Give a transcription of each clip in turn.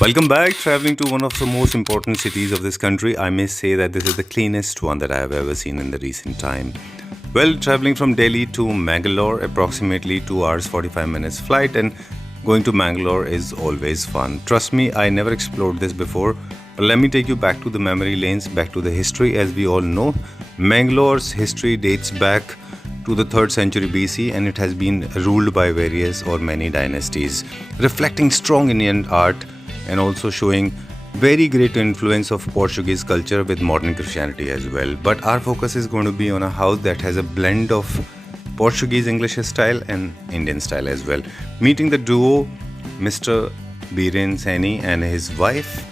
Welcome back. Traveling to one of the most important cities of this country, I may say that this is the cleanest one that I have ever seen in the recent time. Well, traveling from Delhi to Mangalore, approximately 2 hours 45 minutes flight, and going to Mangalore is always fun. Trust me, I never explored this before. But let me take you back to the memory lanes, back to the history. As we all know, Mangalore's history dates back to the 3rd century BC, and it has been ruled by various or many dynasties, reflecting strong Indian art and also showing very great influence of Portuguese culture with modern Christianity as well. But our focus is going to be on a house that has a blend of Portuguese English style and Indian style as well. Meeting the duo Mr. Biren Saini and his wife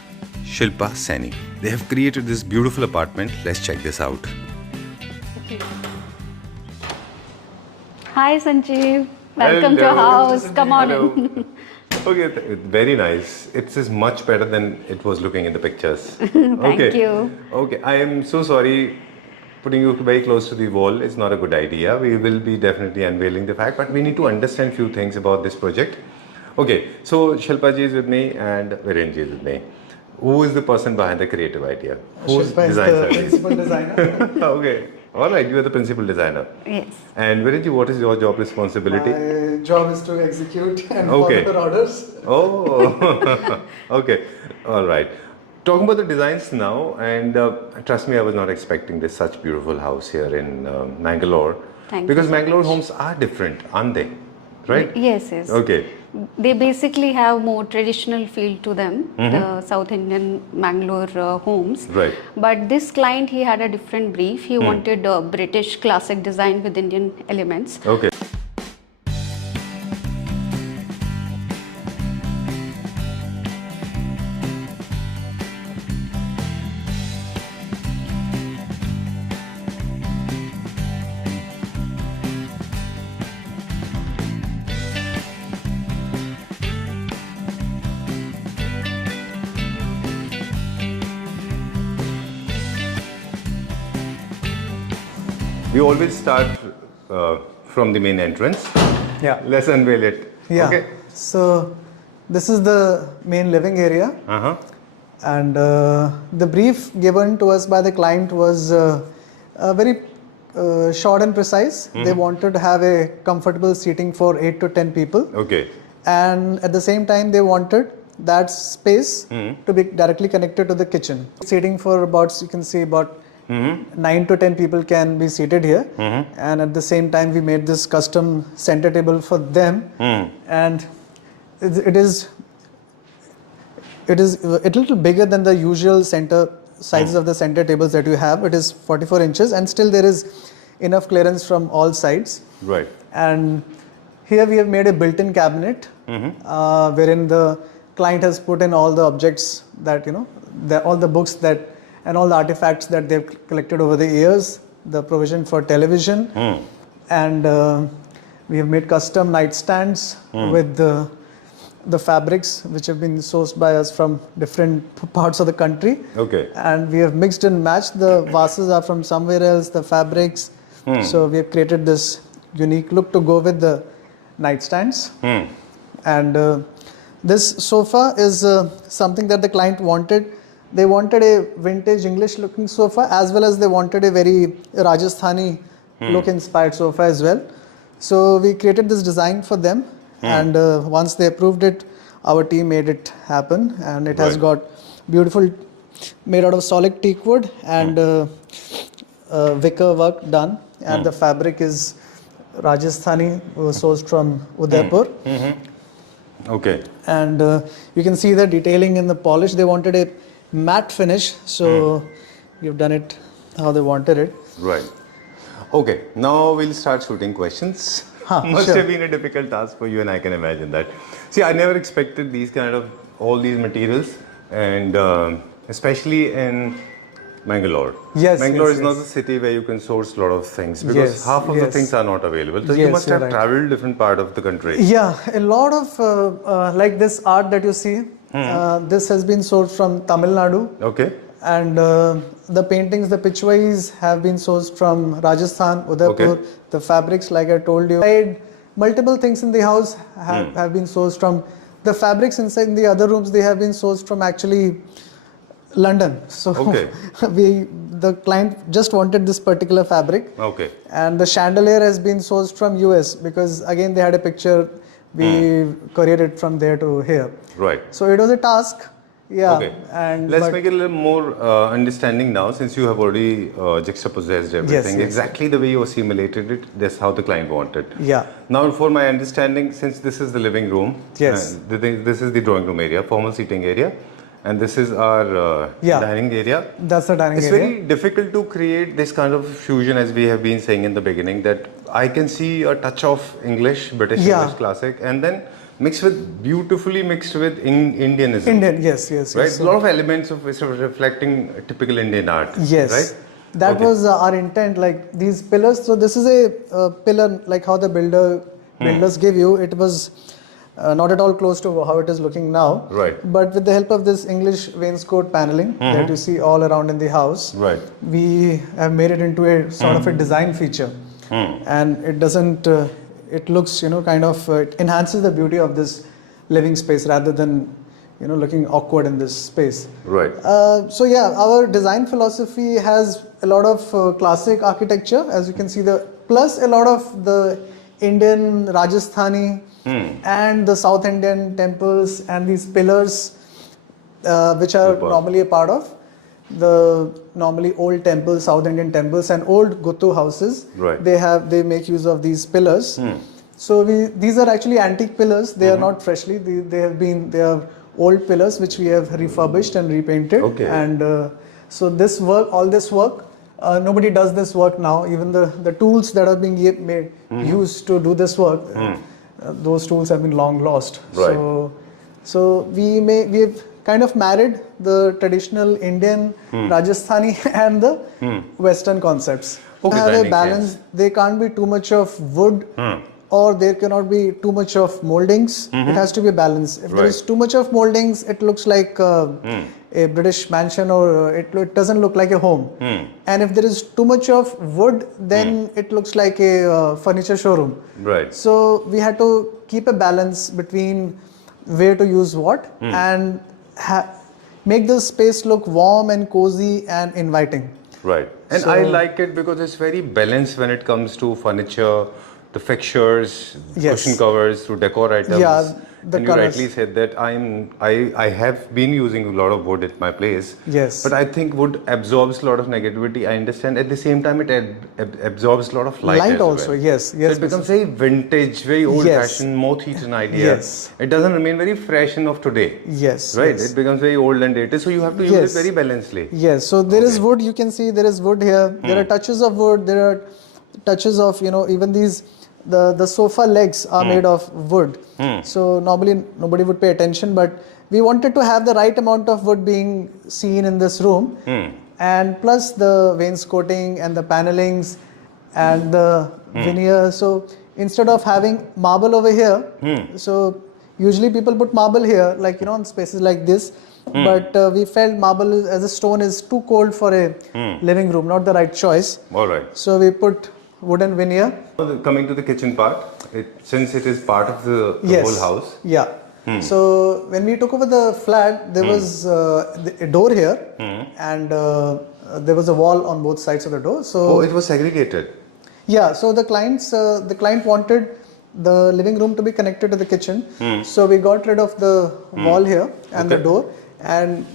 Shilpa Saini. They have created this beautiful apartment. Let's check this out. Hi Sanjeev, welcome to our house. Come on in. Okay, very nice. It is much better than it was looking in the pictures. Thank you. Okay, I am so sorry. Putting you very close to the wall is not a good idea. We will be definitely unveiling the fact, but we need to understand few things about this project. Okay, so Shilpa ji is with me and Viren ji is with me. Who is the person behind the creative idea? Who's Shilpa is the principal designer. Okay, all right. You are the principal designer. Yes. And Viren ji, what is your job responsibility? My job is to execute and Okay. follow the orders. Oh, okay. All right. Talking about the designs now, and trust me, I was not expecting this such beautiful house here in Mangalore. Thank you because so Mangalore much. homes are different, aren't they? Right? Yes, yes. Okay. They basically have more traditional feel to them, the South Indian Mangalore homes. Right. But this client, he had a different brief. He wanted a British classic design with Indian elements. Okay. We always start from the main entrance. Yeah. Let's unveil it. Yeah. Okay. So this is the main living area, Uh-huh. and the brief given to us by the client was very short and precise. They wanted to have a comfortable seating for 8 to 10 people, Okay. and at the same time they wanted that space to be directly connected to the kitchen. Seating for about, you can see about 9 to 10 people can be seated here, and at the same time we made this custom center table for them, and it is a little bigger than the usual center sizes of the center tables that you have. It is 44 inches, and still there is enough clearance from all sides. Right. And here we have made a built-in cabinet, wherein the client has put in all the objects that, all the books that and all the artifacts that they've collected over the years, the provision for television, and we have made custom nightstands with the fabrics which have been sourced by us from different parts of the country. Okay. And we have mixed and matched. The vases are from somewhere else, the fabrics. So we have created this unique look to go with the nightstands. And this sofa is something that the client wanted. They wanted a vintage English looking sofa, as well as they wanted a very Rajasthani look inspired sofa as well. So we created this design for them, and once they approved it, our team made it happen, and it has got beautiful, made out of solid teak wood and wicker work done, and the fabric is Rajasthani, sourced from Udaipur. Okay. And you can see the detailing in the polish. They wanted a matte finish, so you've done it how they wanted it. Right. Okay. Now we'll start shooting questions. Must sure. have been a difficult task for you, and I can imagine that. See, I never expected these kind of all these materials, and especially in Mangalore. Yes, Mangalore yes, is not yes. a city where you can source a lot of things because Yes, half of the yes. things are not available. So you Yes, must you're have right. traveled different part of the country. Yeah, a lot of like this art that you see, this has been sourced from Tamil Nadu. Okay. And the paintings, the pitchways have been sourced from Rajasthan, Udaipur. Okay. The fabrics, like I told you, multiple things in the house have been sourced from the fabrics inside the other rooms, they have been sourced from actually London. So Okay. the client just wanted this particular fabric. Okay. And the chandelier has been sourced from US because again they had a picture, we couriered it from there to here. Right. So it was a task. Yeah. Okay. And Let's make it a little more understanding now, since you have already juxtaposed everything. yes. Exactly the way you assimilated it, that's how the client wanted. Yeah. Now, for my understanding, since this is the living room, Yes. this is the drawing room area, formal seating area, and this is our Yeah. dining area. That's the dining It's area. very difficult to create this kind of fusion, as we have been saying in the beginning, that I can see a touch of English, British Yeah. English classic, and then beautifully mixed with Indianism. Indian, yes. Right, a lot of elements of which are reflecting typical Indian art. Yes. Right? That Okay. was our intent, like these pillars. So this is a pillar, like how the builders give you. It was not at all close to how it is looking now. Right. But with the help of this English wainscot paneling that you see all around in the house, Right. we have made it into a sort of a design feature. And it doesn't, it looks, kind of, it enhances the beauty of this living space rather than, looking awkward in this space. Right. So yeah, our design philosophy has a lot of classic architecture, as you can see, plus a lot of the Indian, Rajasthani, and the South Indian temples and these pillars, which are Super. normally a part of the normally old temples, South Indian temples, and old Guttu houses. Right. They make use of these pillars. So these are actually antique pillars. They are not freshly. They are old pillars which we have refurbished and repainted. Okay. And so all this work, nobody does this work now. Even the tools that are being used to do this work, those tools have been long lost. Right. So we have kind of married the traditional Indian, Rajasthani and the Western concepts. Okay, Have a designing, balance. yes. There can't be too much of wood, or there cannot be too much of moldings. It has to be balanced. If there is too much of moldings, it looks like a British mansion, or it doesn't look like a home. And if there is too much of wood, then it looks like a furniture showroom. Right. So we had to keep a balance between where to use what and make the space look warm and cozy and inviting. Right. And I like it because it's very balanced when it comes to furniture, the fixtures, Yes. cushion covers, to decor items. Yeah, the and colours. you rightly said that I have been using a lot of wood at my place. Yes. But I think wood absorbs a lot of negativity. I understand. At the same time, it absorbs a lot of light. Light as also, well. yes, So yes, it becomes very vintage, very old-fashioned, moth-eaten idea. Yes. It doesn't remain very fresh and of today. Yes. Right. yes. It becomes very old and dated. So you have to use Yes. it very balancedly. Yes, so there is wood, you can see there is wood here. There are touches of wood, there are touches of, even these, the sofa legs are made of wood. So normally nobody would pay attention, but we wanted to have the right amount of wood being seen in this room. And plus the wainscoting and the panelings and the veneer. So instead of having marble over here, so usually people put marble here, like, in spaces like this. But we felt marble as a stone is too cold for a living room, not the right choice. All right. So we put wooden veneer. Coming to the kitchen part, since it is part of the Yes. whole house. Yeah. So when we took over the flat, there was a door here, and there was a wall on both sides of the door. So Oh, it was segregated. yeah, so the client wanted the living room to be connected to the kitchen. So we got rid of the wall here and the Okay. door and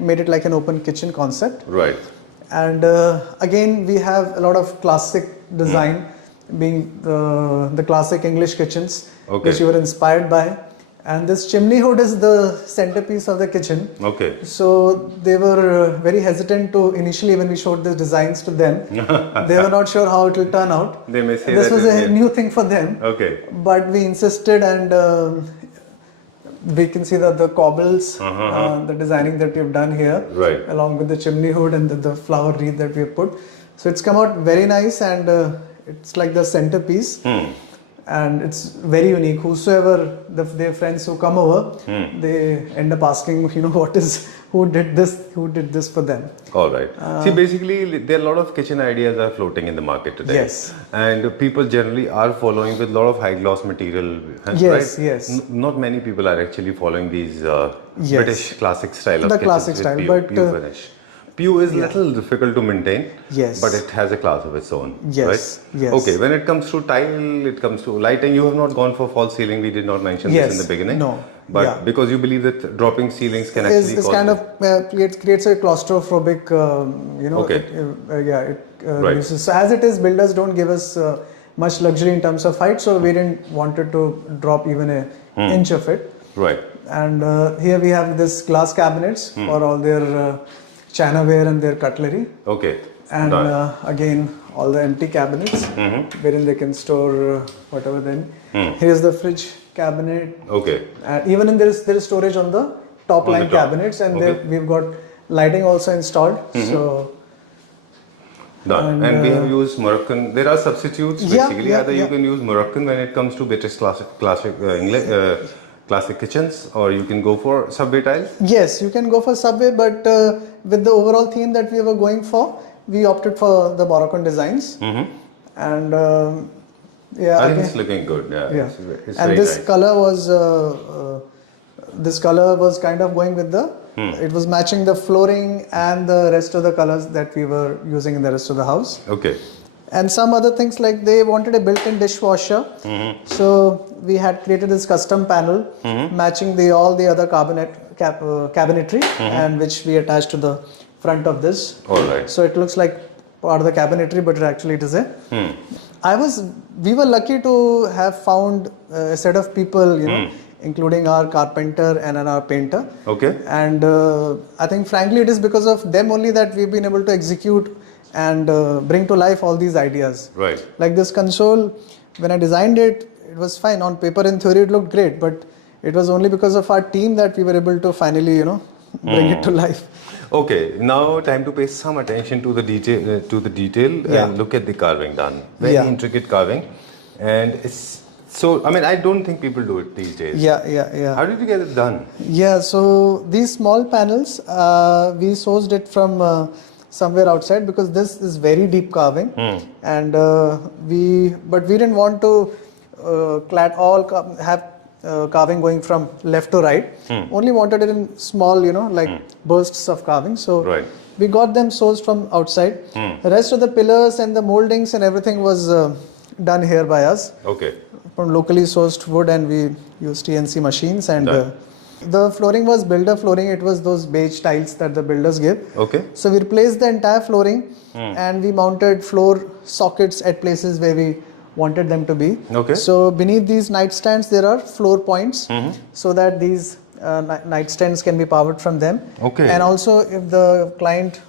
made it like an open kitchen concept. Right. And again, we have a lot of classic design, being the classic English kitchens, Okay. which we were inspired by. And this chimney hood is the centerpiece of the kitchen. Okay. So they were very hesitant to initially, when we showed the designs to them, they were not sure how it will turn out. They may say this that was it a may- new thing for them. Okay. But we insisted, and we can see that the cobbles, the designing that we've done here, Right. along with the chimney hood and the flower wreath that we have put. So it's come out very nice, and it's like the centerpiece. and it's very unique. Whosoever their friends who come over, they end up asking, who did this for them. All right. See, basically, there are a lot of kitchen ideas are floating in the market today. Yes. And people generally are following with a lot of high gloss material. Yes, right? yes. Not many people are actually following these Yes. British classic style of The kitchens classic with style, PU, but, PU finish. PU is little difficult to maintain. Yes. But it has a class of its own. Yes, Right? yes. Okay. When it comes to tile, it comes to lighting. You have not gone for false ceiling. We did not mention this in the beginning. No. But because you believe that dropping ceilings can It's actually cause kind of creates a claustrophobic, Okay. Right. reduces. So as it is, builders don't give us much luxury in terms of height, so we didn't wanted to drop even an inch of it. Right. And here we have this glass cabinets for all their chinaware and their cutlery. Okay. And Done. again, all the empty cabinets wherein they can store whatever. Then here's the fridge cabinet. Okay. And even in there is storage on the top line cabinets, and Okay. there we've got lighting also installed. So Done. And we have used Moroccan. There are substitutes basically. Either you can use Moroccan when it comes to British classic English classic kitchens, or you can go for subway tile. yes, you can go for subway, but with the overall theme that we were going for, we opted for the Moroccan designs. And I think it's looking good. Yeah. It's and very this nice. color was kind of going with the. It was matching the flooring and the rest of the colors that we were using in the rest of the house. Okay. And some other things, like they wanted a built-in dishwasher, so we had created this custom panel matching all the other cabinetry, and which we attached to the front of this. All right. So it looks like part of the cabinetry, but actually it is a. We were lucky to have found a set of people, including our carpenter and our painter. Okay. And I think frankly it is because of them only that we've been able to execute and bring to life all these ideas. Right. Like this console, when I designed it, it was fine. On paper, in theory, it looked great, but it was only because of our team that we were able to finally, bring it to life. Okay, now time to pay some attention to the detail and look at the carving done. Very intricate carving, and it's so. I mean, I don't think people do it these days. Yeah. How did you get it done? Yeah, so these small panels, we sourced it from somewhere outside, because this is very deep carving, and we didn't want to have carving going from left to right. Only wanted it in small, bursts of carving. So we got them sourced from outside. The rest of the pillars and the moldings and everything was done here by us. Okay. From locally sourced wood, and we used TNC machines, and the flooring was builder flooring. It was those beige tiles that the builders give. Okay. So we replaced the entire flooring, and we mounted floor sockets at places where we wanted them to be. Okay. So beneath these nightstands there are floor points, so that these nightstands can be powered from them. Okay. And also if the client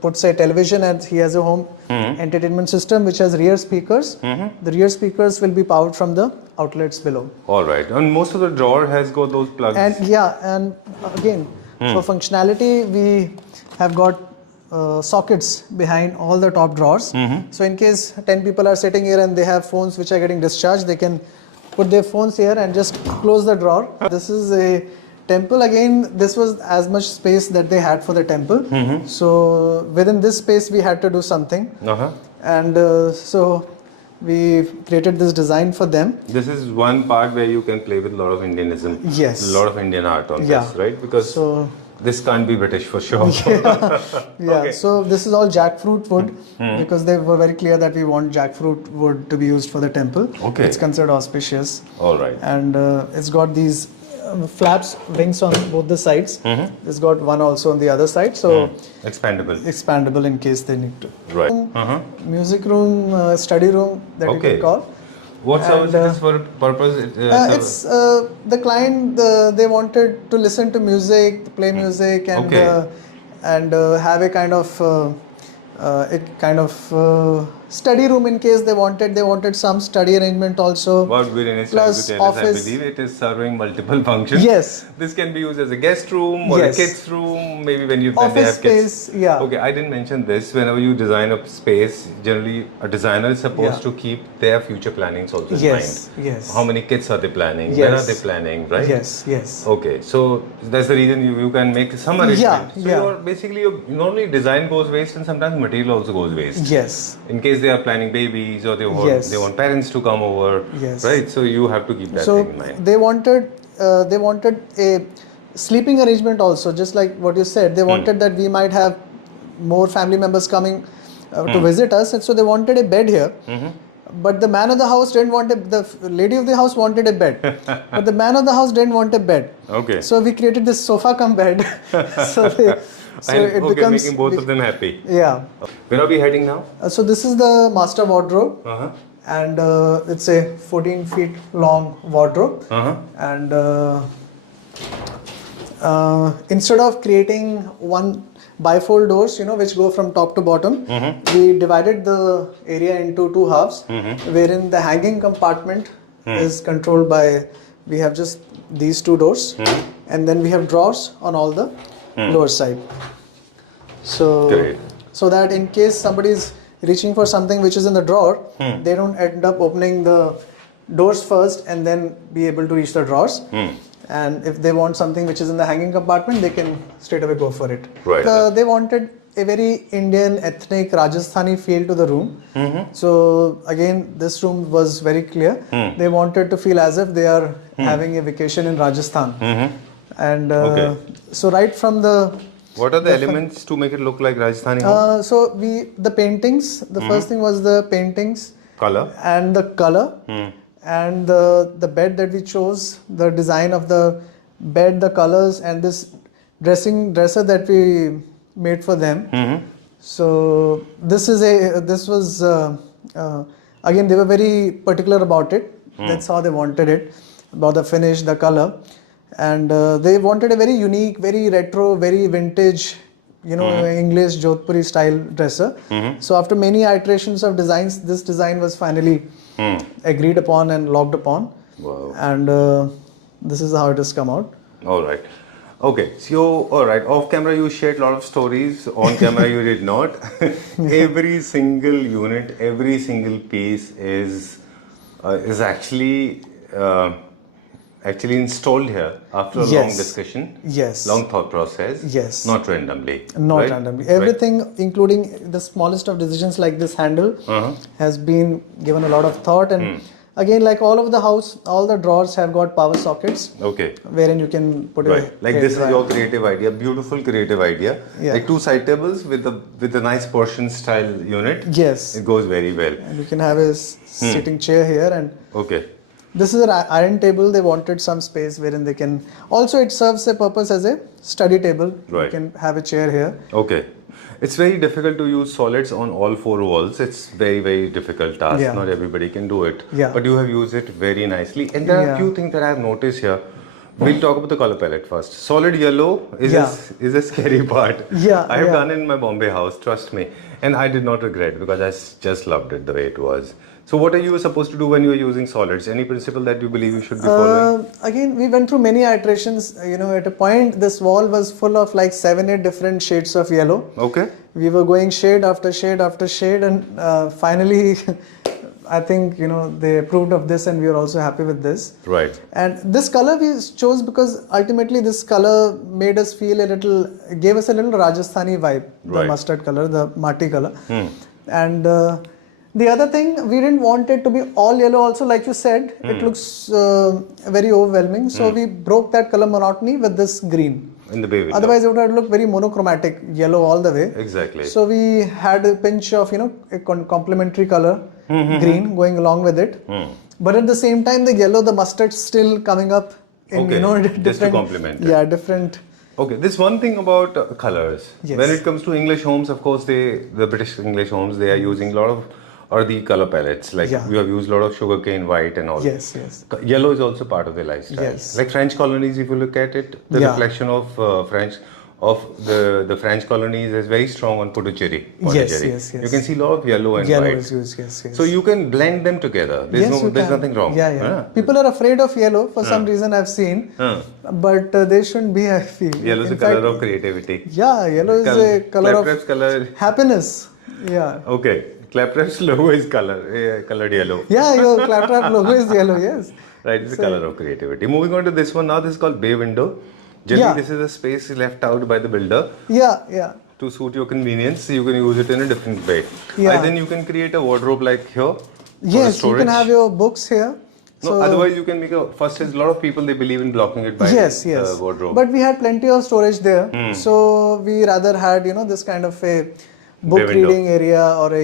puts a television and he has a home entertainment system which has rear speakers, the rear speakers will be powered from the outlets below. All right. And most of the drawer has got those plugs. And and again, for functionality, we have got sockets behind all the top drawers. So in case 10 people are sitting here and they have phones which are getting discharged, they can put their phones here and just close the drawer. This is a temple. Again, this was as much space that they had for the temple. So within this space, we had to do something. And so we created this design for them. This is one part where you can play with a lot of Indianism. Yes. A lot of Indian art on this, right? Because this can't be British for sure. Okay. So this is all jackfruit wood, because they were very clear that we want jackfruit wood to be used for the temple. Okay. It's considered auspicious. All right. And it's got these flaps, wings on both the sides. It's got one also on the other side. So expandable in case they need to. Right. Music room, study room that you can call. What service it is for purpose? It's the client. They wanted to listen to music, play music, and have a kind of study room in case they wanted some study arrangement also. What Viren is Plus trying to tell us, I office. believe it is serving multiple functions. Yes. This can be used as a guest room or Yes. a kids room, maybe when they Office have kids. space, yeah. Okay, I didn't mention this. Whenever you design a space, generally a designer is supposed Yeah. to keep their future plannings also in Yes, mind. yes. How many kids are they planning? Yes. When are they planning, right? Yes, yes. Okay, so that's the reason you can make some arrangement. So yeah. you're basically, not only design goes waste and sometimes material also goes waste. Yes. In case they are planning babies or Yes. they want parents to come over, Yes. right? So you have to keep that So thing in mind. they wanted a sleeping arrangement also, just like what you said. They wanted that we might have more family members coming to visit us, and so they wanted a bed here. But the man of the house didn't want the lady of the house wanted a bed, but the man of the house didn't want a bed. Okay. So we created this sofa cum bed. so it becomes making both of them happy. Yeah. Where are we heading now? So this is the master wardrobe. Uh-huh. And it's a 14 feet long wardrobe. Uh-huh. And instead of creating one bifold doors, which go from top to bottom, we divided the area into two halves, wherein the hanging compartment is controlled by, we have just these two doors, and then we have drawers on all the lower side. So, Great. so that in case somebody is reaching for something which is in the drawer, they don't end up opening the doors first and then be able to reach the drawers. And if they want something which is in the hanging compartment, they can straight away go for it. Right. They wanted a very Indian, ethnic, Rajasthani feel to the room. So again, this room was very clear. They wanted to feel as if they are having a vacation in Rajasthan. And so right from the What are the elements to make it look like Rajasthani home? so the paintings, the first thing was the paintings Color. and the color and the bed that we chose, the design of the bed, the colors, and this dresser that we made for them. So this was again, they were very particular about it. That's how they wanted it, about the finish, the color. And they wanted a very unique, very retro, very vintage, English Jodhpuri style dresser. So after many iterations of designs, this design was finally agreed upon and locked upon. Wow. And this is how it has come out. All right. Okay. So, all right. Off camera, you shared a lot of stories. On camera, you did not. Every single unit, every single piece is actually installed here after a long discussion, long thought process, not randomly. Not randomly. Everything, including the smallest of decisions like this handle, has been given a lot of thought. And again, like all over the house, all the drawers have got power sockets. Okay. Wherein you can put like this is your creative idea, beautiful creative idea. Yeah. Like two side tables with a nice portion style unit. Yes. It goes very well. And you can have a sitting chair here. And okay. this is an iron table. They wanted some space wherein they can. Also, it serves a purpose as a study table. Right. You can have a chair here. Okay. It's very difficult to use solids on all four walls. It's very, very difficult task. Yeah. Not everybody can do it. Yeah. But you have used it very nicely. And there are a few things that I have noticed here. We'll talk about the color palette first. Solid yellow is a scary part. Yeah. I have done it in my Bombay house, trust me. And I did not regret because I just loved it the way it was. So what are you supposed to do when you are using solids? Any principle that you believe you should be following? Again, we went through many iterations. At a point, this wall was full of like 7-8 different shades of yellow. Okay. We were going shade after shade after shade, and finally, I think they approved of this, and we are also happy with this. Right. And this color we chose because ultimately this color made us feel gave us a little Rajasthani vibe. The mustard color, the mati color, and. The other thing, we didn't want it to be all yellow also, like you said. It looks very overwhelming. So we broke that color monotony with this green. In the bay window. Otherwise, it would have looked very monochromatic, yellow all the way. Exactly. So we had a pinch of, a complementary color, green, going along with it. But at the same time, the yellow, the mustard still coming up in, different... just to complement it. Yeah, different... Okay, this one thing about colors. Yes. When it comes to English homes, of course, the British English homes, they are using a lot of the color palettes. Like we have used a lot of sugarcane white and all. Yes, yes. Yellow is also part of the lifestyle. Yes. Like French colonies, if you look at it, the reflection of French of the French colonies is very strong on Puducherry. Yes, Pondicherry. yes, yes. You can see a lot of yellow and Yellow white. is used, yes, yes. So you can blend them together. There's Yes, you there's can. nothing wrong. Yeah, yeah. People are afraid of yellow for some reason I've seen, but they shouldn't be. I feel Yellow is In the color fact, of creativity. Yeah, yellow is a color of Claptrap's color. happiness. Yeah. Okay. Claptrap's logo is colored yellow. Yeah, your claptrap logo is yellow. Yes. Right, it's the color of creativity. Moving on to this one now. This is called bay window. Generally, Yeah. this is a space left out by the builder Yeah, yeah. to suit your convenience. You can use it in a different way. Yeah. And then you can create a wardrobe like here. Yes, you can have your books here. No, otherwise you can make a. First is a lot of people they believe in blocking it by Yes, yes. wardrobe. But we had plenty of storage there, so we rather had this kind of a book window. reading area or a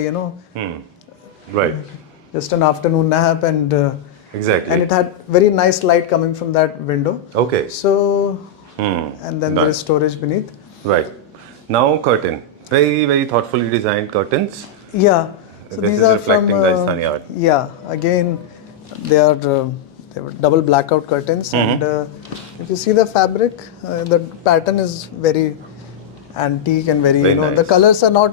Right. just an afternoon nap and Exactly. and it had very nice light coming from that window. Okay. So and then there Done. is storage beneath. Right. Now curtain. Very very thoughtfully designed curtains. Yeah. So This these is are reflecting from Rajasthani art. yeah. Again, they were double blackout curtains, and if you see the fabric, the pattern is very antique and very, Very the nice. colors are not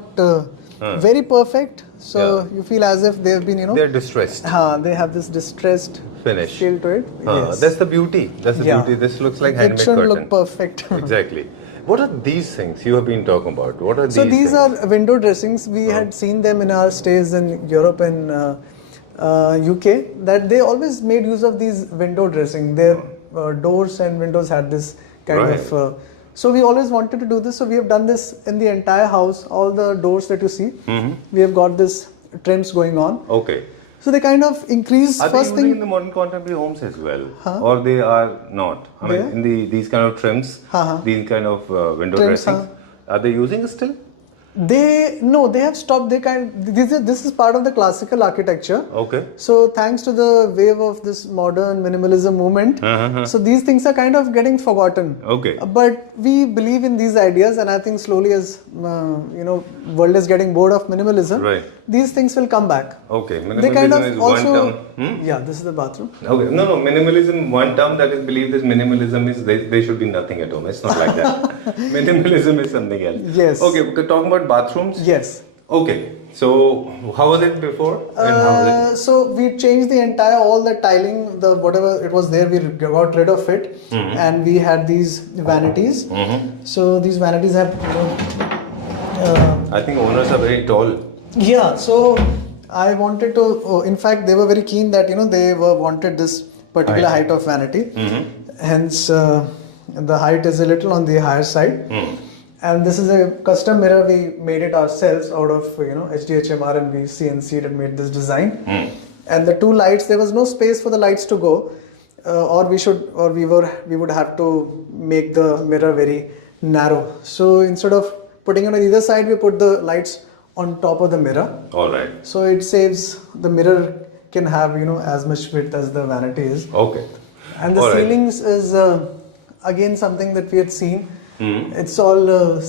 very perfect. So Yeah. you feel as if they have been, They're distressed. they have this distressed Finish. feel to it. Yes. That's the beauty. That's the Yeah. beauty. This looks like It handmade should curtain. look perfect. Exactly. What are these things you have been talking about? What are So these things? are window dressings. We had seen them in our stays in Europe and UK. That they always made use of these window dressing. Their doors and windows had this kind Right. of. So we always wanted to do this. So we have done this in the entire house. All the doors that you see, we have got this trims going on. Okay. So they kind of increase. Are they First using in thing, the modern contemporary homes as well, or they are not? I mean, Where? in these kind of trims, these kind of window Trims, dressings, are they using it still? they have stopped. This is part of the classical architecture. Okay. So thanks to the wave of this modern minimalism movement, so these things are kind of getting forgotten. Okay. But we believe in these ideas, and I think slowly as world is getting bored of minimalism, Right. these things will come back. Okay. They Minimalism kind of is also. one term. Yeah, this is the bathroom. Okay. No. Minimalism. One term that is believed as minimalism is there should be nothing at home. It's not like that. Minimalism is something else. Yes. Okay. We're talking about bathrooms. Yes. Okay. So how was it before? And how was it? So we changed the entire all the tiling, the whatever it was there, we got rid of it, and we had these vanities. So these vanities have, I think owners are very tall. yeah. So I wanted to. In fact, they were very keen that they wanted this particular height of vanity. Hence, the height is a little on the higher side. And this is a custom mirror. We made it ourselves out of HDHMR, and we CNC'd and made this design. And the two lights, there was no space for the lights to go, we would have to make the mirror very narrow. So instead of putting it on either side, we put the lights on top of the mirror. All right. So it saves the mirror can have as much width as the vanity is. Okay. And the All right. ceilings is again something that we had seen. It's all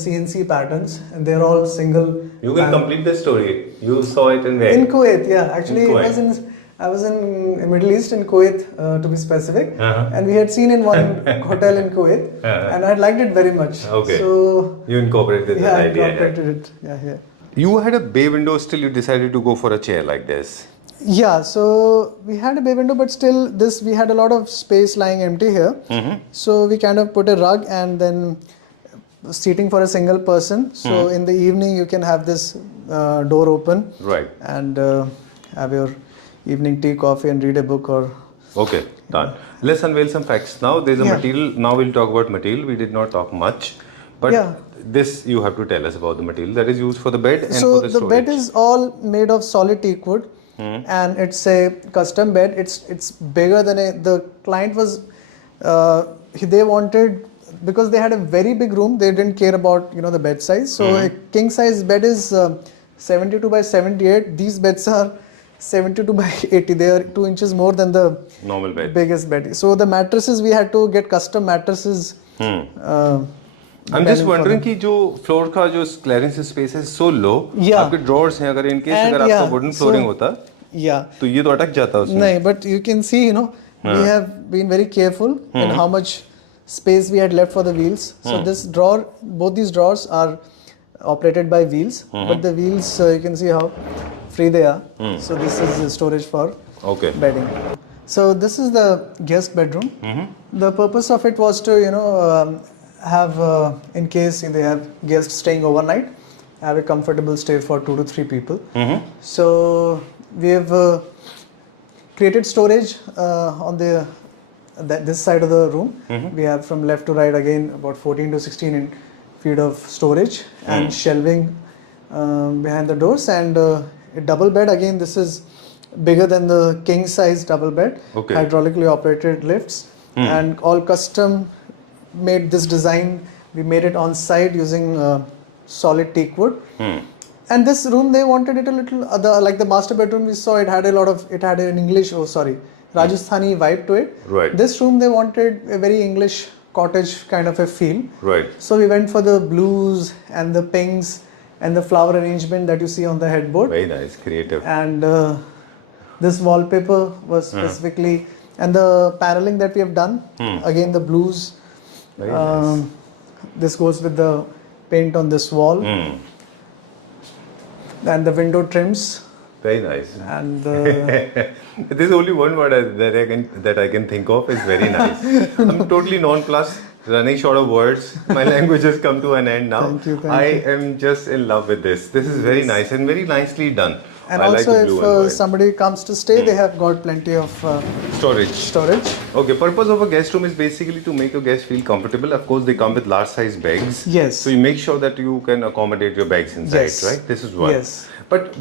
CNC patterns, and they're all single. You can complete the story. You saw it in where? In Kuwait, yeah. Actually, In Kuwait. I was in Middle East, in Kuwait, to be specific, and we had seen in one hotel in Kuwait, and I liked it very much. Okay. So You incorporated yeah, that I idea. incorporated it. Yeah. You had a bay window, still you decided to go for a chair like this. Yeah, so we had a bay window, but still we had a lot of space lying empty here. So we kind of put a rug and then seating for a single person. So in the evening you can have this door open. Right. And have your evening tea, coffee and read a book or... Okay, done. Let's unveil some facts now. There's a Yeah. material. Now we'll talk about material. We did not talk much. But Yeah. this you have to tell us about the material that is used for the bed and So for the the storage. bed is all made of solid teak wood, and it's a custom bed. It's bigger than the client was. They wanted, because they had a very big room. They didn't care about the bed size. So a king size bed is 72 by 78. These beds are 72 by 80. They are 2 inches more than the normal bed. biggest bed. So the mattresses, we had to get custom mattresses. I'm just wondering कि जो floor का जो clearance space है so low, Yeah. आपके drawers हैं, अगर in case And अगर आपका yeah, वुडन so- फ्लोरिंग होता Yeah. तो ये तो अटक जाता उसमें. No, but you can see, we have been very careful in how much space we had left for the wheels. So this drawer, both these drawers are operated by wheels, but the wheels, you can see how free they are. So this is the storage for bedding. So this is the guest bedroom. The purpose of it was to, have, in case they have guests staying overnight, have a comfortable stay for 2 to 3 people. So we have created storage on this side of the room. We have from left to right again about 14 to 16 feet of storage and shelving behind the doors, and a double bed. Again, this is bigger than the king size double bed, hydraulically operated lifts, and all custom made. This design we made it on site using solid teak wood. And this room, they wanted it a little like the master bedroom we saw, it had an English, Rajasthani vibe to it. Right. This room, they wanted a very English cottage kind of a feel. Right. So we went for the blues and the pinks and the flower arrangement that you see on the headboard. Very nice, creative. And this wallpaper was specifically, and the paneling that we have done, again the blues. Very nice. This goes with the paint on this wall. And the window trims. Very nice. And there's only one word that I can think of is very nice. I'm totally nonplussed, running short of words. My language has come to an end now. Thank you. I am just in love with this. This is very nice and very nicely done. And I also, like the blue if somebody comes to stay, they have got plenty of storage. Okay, purpose of a guest room is basically to make your guests feel comfortable. Of course, they come with large size bags. Yes. So you make sure that you can accommodate your bags inside, right? This is one. Yes. But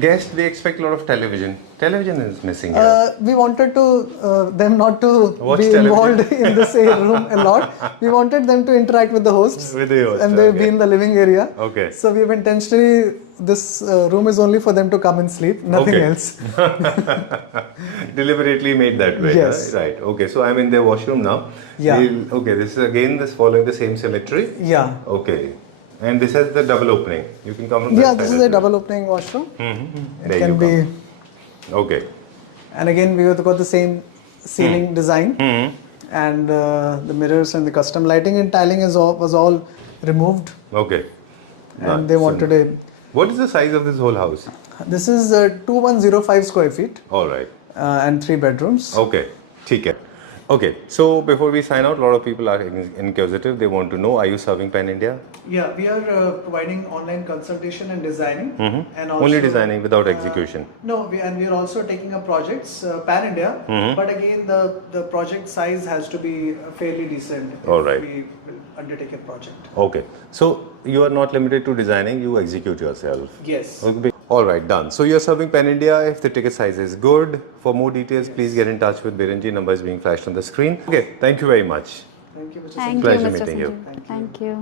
guests, they expect a lot of television. Television is missing here. We wanted to them not to Watch be television. involved in the same room a lot. We wanted them to interact with the hosts. With the host, and they'll be in the living area. Okay. So we've intentionally, this room is only for them to come and sleep, nothing else. Deliberately made that way. Yes. Right. Okay. So I'm in their washroom now. Yeah. Okay. This is again following the same symmetry. Yeah. Okay. And this has the double opening. You can come from that Yeah, side this as is a well. double opening washroom. There It can you be. come. Okay. And again, we have got the same ceiling design, and the mirrors and the custom lighting and tiling was all removed. Okay. And they wanted a. What is the size of this whole house? This is 2105 square feet. All right. And 3 bedrooms. Okay. ठीक है. Okay. So before we sign out, a lot of people are inquisitive. They want to know: are you serving Pan India? Yeah, we are providing online consultation and designing, and also, Only designing without execution. No, we are also taking up projects Pan India, but again the project size has to be fairly decent. All right. We will undertake a project. Okay. So you are not limited to designing; you execute yourself. Yes. Okay. All right, done. So you're serving Pan India. If the ticket size is good, for more details, please get in touch with Birenji. Number is being flashed on the screen. Okay. Thank you very much. Thank you, Mr. Thank you, Pleasure Mr. meeting you. Sanjeev. Thank you.